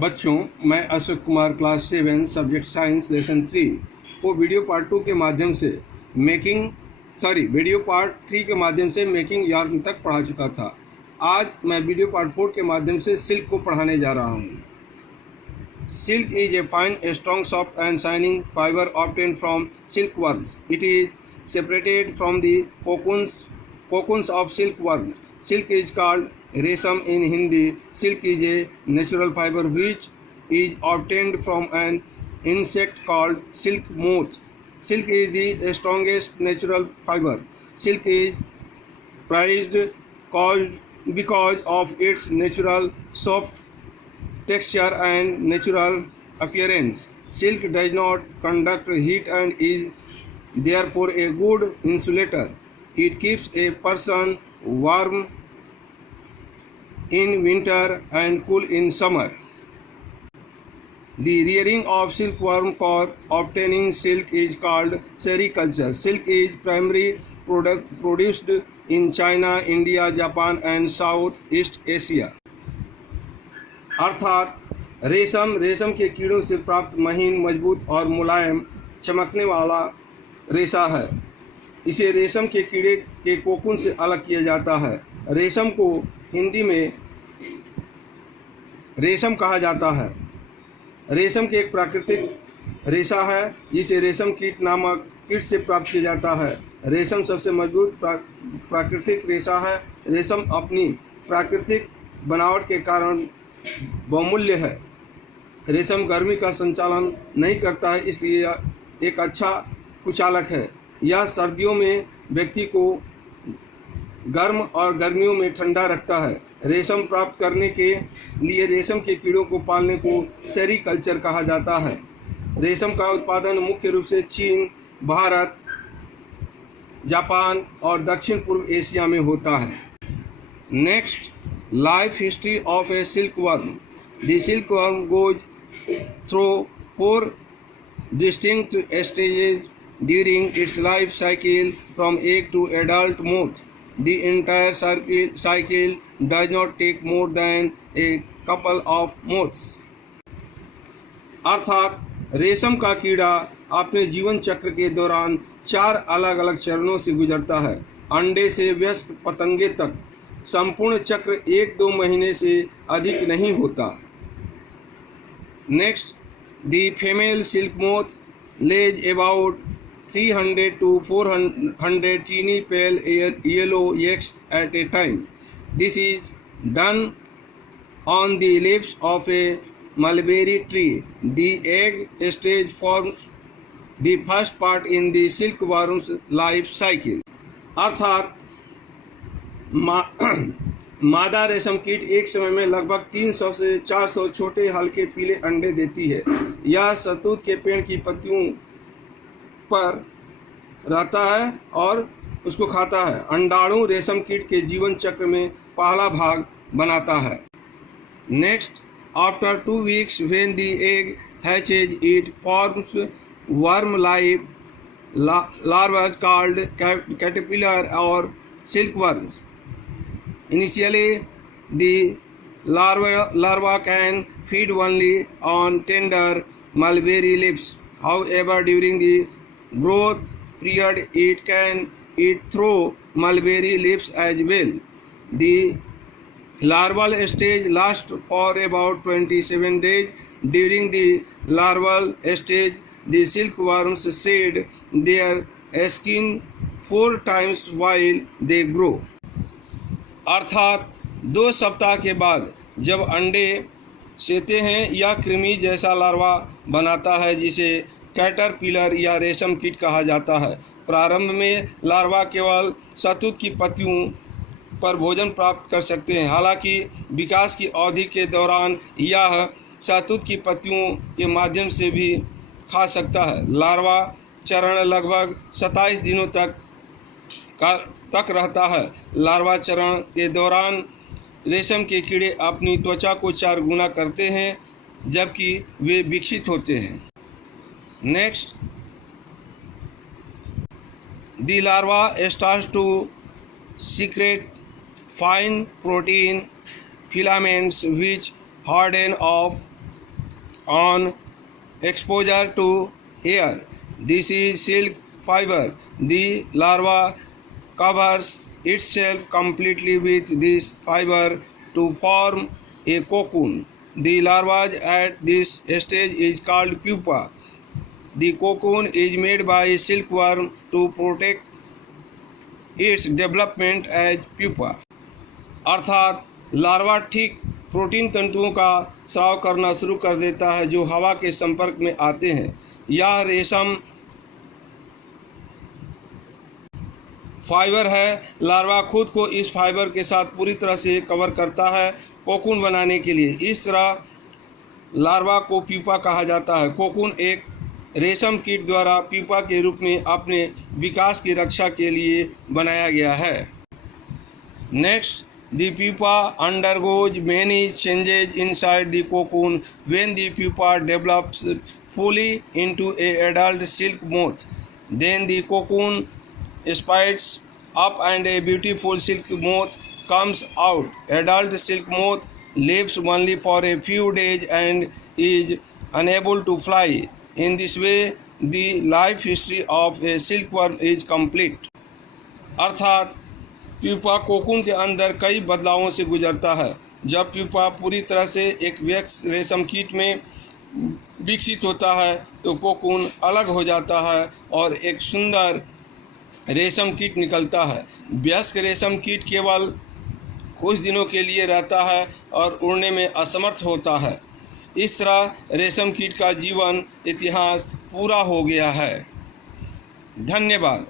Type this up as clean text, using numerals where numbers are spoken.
बच्चों, मैं Ashok Kumar class 7 subject science lesson 3 को वीडियो पार्ट 2 के माध्यम से वीडियो पार्ट 3 के माध्यम से मेकिंग यार्न तक पढ़ा चुका था। आज मैं वीडियो पार्ट 4 के माध्यम से सिल्क को पढ़ाने जा रहा हूँ। Silk is a fine, strong, soft and shining fibre obtained from silk worms. It is separated from the cocoons of silkworm. Silk is called रेशम in Hindi. Silk is a natural fiber which is obtained from an insect called silk moth. Silk is the strongest natural fiber. Silk is prized because of its natural soft texture and natural appearance. Silk does not conduct heat and is therefore a good insulator. It keeps a person warm in winter and cool in summer. The rearing of silkworm for obtaining silk is called sericulture. Silk is primarily produced in China, India, Japan and Southeast Asia. अर्थात रेशम के कीड़ों से प्राप्त महीन, मजबूत और मुलायम चमकने वाला रेशा है। इसे रेशम के कीड़े के कोकून से अलग किया जाता है। रेशम को हिंदी में रेशम कहा जाता है। रेशम के एक प्राकृतिक रेशा है जिसे रेशम कीट नामक कीट से प्राप्त किया जाता है। रेशम सबसे मजबूत प्राकृतिक रेशा है। रेशम अपनी प्राकृतिक बनावट के कारण बहुमूल्य है। रेशम गर्मी का संचालन नहीं करता है, इसलिए एक अच्छा कुचालक है। यह सर्दियों में व्यक्ति को गर्म और गर्मियों में ठंडा रखता है। रेशम प्राप्त करने के लिए रेशम के कीड़ों को पालने को सेरीकल्चर कहा जाता है। रेशम का उत्पादन मुख्य रूप से चीन, भारत, जापान और दक्षिण पूर्व एशिया में होता है। Next, life history of A silkworm. The silkworm goes through 4 distinct stages during its life cycle from egg to adult moth. The entire cycle does not take more than a couple of months. अर्थात रेशम का कीड़ा अपने जीवन चक्र के दौरान 4 अलग अलग चरणों से गुजरता है। अंडे से वयस्क पतंगे तक संपूर्ण चक्र 1-2 महीने से अधिक नहीं होता। Next, the female silk moth lays about 300 to 400 teeny pale yellow eggs at a time. This is done on the leaves of a mulberry tree. The egg stage forms the first part in the silkworm's life cycle. अर्थात मादा रेशम कीट एक समय में लगभग 300 से 400 छोटे हल्के पीले अंडे देती है। यह शहतूत के पेड़ की पत्तियों पर रहता है और उसको खाता है। अंडाणु रेशम कीट के जीवन चक्र में पहला भाग बनाता है। Next, after 2 weeks when the egg hatches, it forms worm like larvae called caterpillar or silkworms. Initially, the larva can feed only on tender mulberry leaves. However, during the growth period, it can eat through mulberry leaves as well. The larval stage lasts for about 27 days. During the larval stage, the silkworms shed their skin 4 times while they grow. अर्थात 2 सप्ताह के बाद जब अंडे सेते हैं, यह कृमि जैसा लार्वा बनाता है जिसे कैटरपिलर या रेशम कीट कहा जाता है। प्रारंभ में लार्वा केवल शहतूत की पत्तियों पर भोजन प्राप्त कर सकते हैं। हालांकि विकास की अवधि के दौरान यह शहतूत की पत्तियों के माध्यम से भी खा सकता है। लार्वा चरण लगभग 27 दिनों तक रहता है। लार्वा चरण के दौरान रेशम के कीड़े अपनी त्वचा को 4 गुना करते हैं जबकि वे विकसित होते हैं। Next, the larva starts to secrete fine protein filaments which harden off on exposure to air. This is silk fiber. The larva covers itself completely with this fiber to form a cocoon. The larva at this stage is called pupa. The cocoon is made by silkworm to protect its development as pupa. अर्थात larva ठीक protein तंतुओं का स्राव करना शुरू कर देता है जो हवा के संपर्क में आते हैं। यह रेशम फाइबर है। लार्वा खुद को इस फाइबर के साथ पूरी तरह से कवर करता है कोकून बनाने के लिए। इस तरह लार्वा को प्यूपा कहा जाता है। कोकून एक रेशम कीट द्वारा प्यूपा के रूप में अपने विकास की रक्षा के लिए बनाया गया है। Next, the pupa undergoes many changes inside the cocoon when the pupa develops fully into an adult silk moth. Then the cocoon splits up and a beautiful silk moth comes out. Adult silk moth lives only for a few days and is unable to fly. In this way, the life history of a silkworm is complete. अर्थात pupa cocoon के अंदर कई बदलावों से गुजरता है। जब pupa पूरी तरह से एक वयस्क रेशम कीट में विकसित होता है तो कोकून अलग हो जाता है और एक सुंदर रेशम कीट निकलता है। वयस्क रेशम कीट केवल कुछ दिनों के लिए रहता है और उड़ने में असमर्थ होता है। इस तरह रेशम कीट का जीवन इतिहास पूरा हो गया है। धन्यवाद।